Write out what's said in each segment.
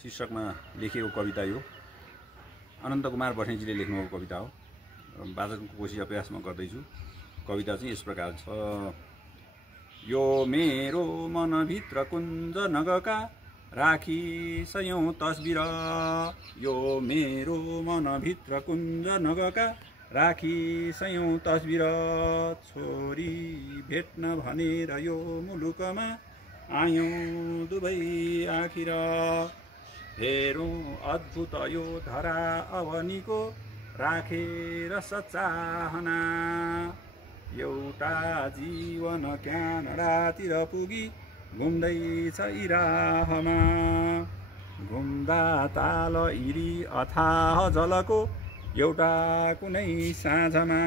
शीर्षकमा लेखिएको कविता यो अनन्त कुमार बस्नेतजीले लेख्नुभएको कविता हो। वाचनको कोसिस प्रयास म गर्दैछु। कविता चाहिँ यस प्रकार छ। यो मेरो मनभित्र कुञ्ज नगका राखी सयौं तस्बिर, यो मेरो मनभित्र कुञ्ज नगका राखी सयौं तस्बिर, छोरी भेट्न भनेर यो मुलुकमा आयौं दुवै आखिर। हेरौं अद्भुत यो धरा अवनीको राखेर सचाहना, एउटा जीवन क्यानडातिर पुगी घुम्दैछ इराहमा। घुम्दा ताल इरी अथाह जलको एउटा कुनै साँझमा,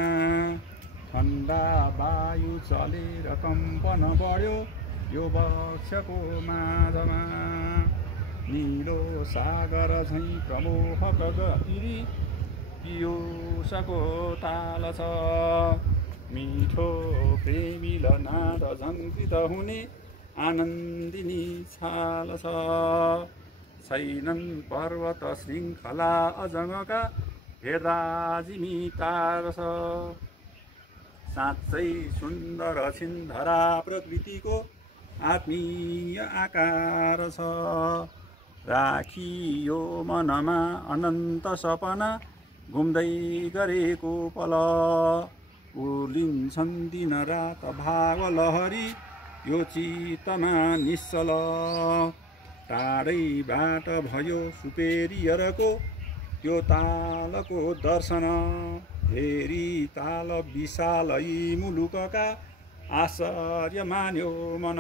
ठन्डा वायु चलेर कम्पन बढ्यो यो वक्षको माझमा। नीलो सागर झैं प्रमोहक गतिरी पियुषको ताल छ, मिठो प्रेमिल नाद झङ्कृत हुने आनन्दिनी छाल छ। छैनन् पर्वत श्रृङ्खला अजङ्गका हेर्दा जिमी तार छ, साँच्चै सुन्दर छिन् धरा प्रकृतिको आत्मीय आकार छ। राखियो मनमा अनन्त सपना घुम्दै गरेको पल, उर्लिन्छन् दिन रात भाव लहरी यो चित्तमा निश्चल। टाढैबाट भयो सुपेरियरको त्यो तालको दर्शन, हेरी ताल विशाल यी मुलुकका आश्चर्य मान्यो मन।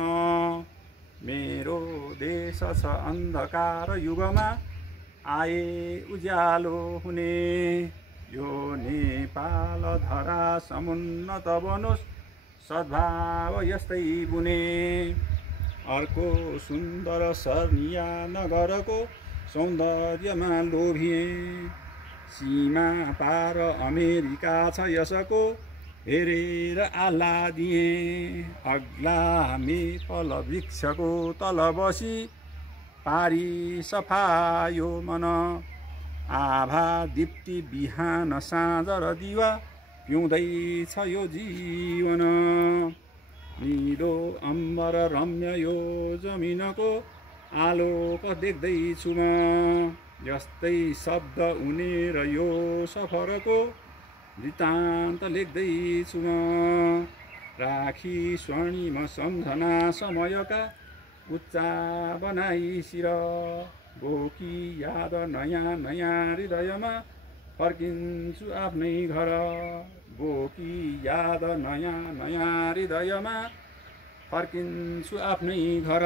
मेरो देश छ अन्धकार युगमा आए उज्यालो हुने, यो नेपाल धरा समुन्नत बनोस् सद्भाव यस्तै बुने। अर्को सुन्दर सर्निया नगरको सौन्दर्यमा लोभिए, सीमा पार अमेरिका छ यसको हेरेर आह्लादिए। अग्ला मेपल वृक्षको तल बसी पारी सफायो मन, आभा दीप्ति बिहान साँझ र दिवा पिउँदैछ यो जीवन। निलो अम्बर रम्य यो जमिनको आलोक देख्दैछु म, यस्तै शब्द उनेर यो सफरको वृत्तान्त लेख्दैछु म। राखी स्वर्णिम सम्झना समयका उच्चा बनाई शिर, बोकी याद नयाँ नयाँ हृदयमा फर्किन्छु आफ्नै घर। बोकी याद नयाँ नयाँ हृदयमा फर्किन्छु आफ्नै घर।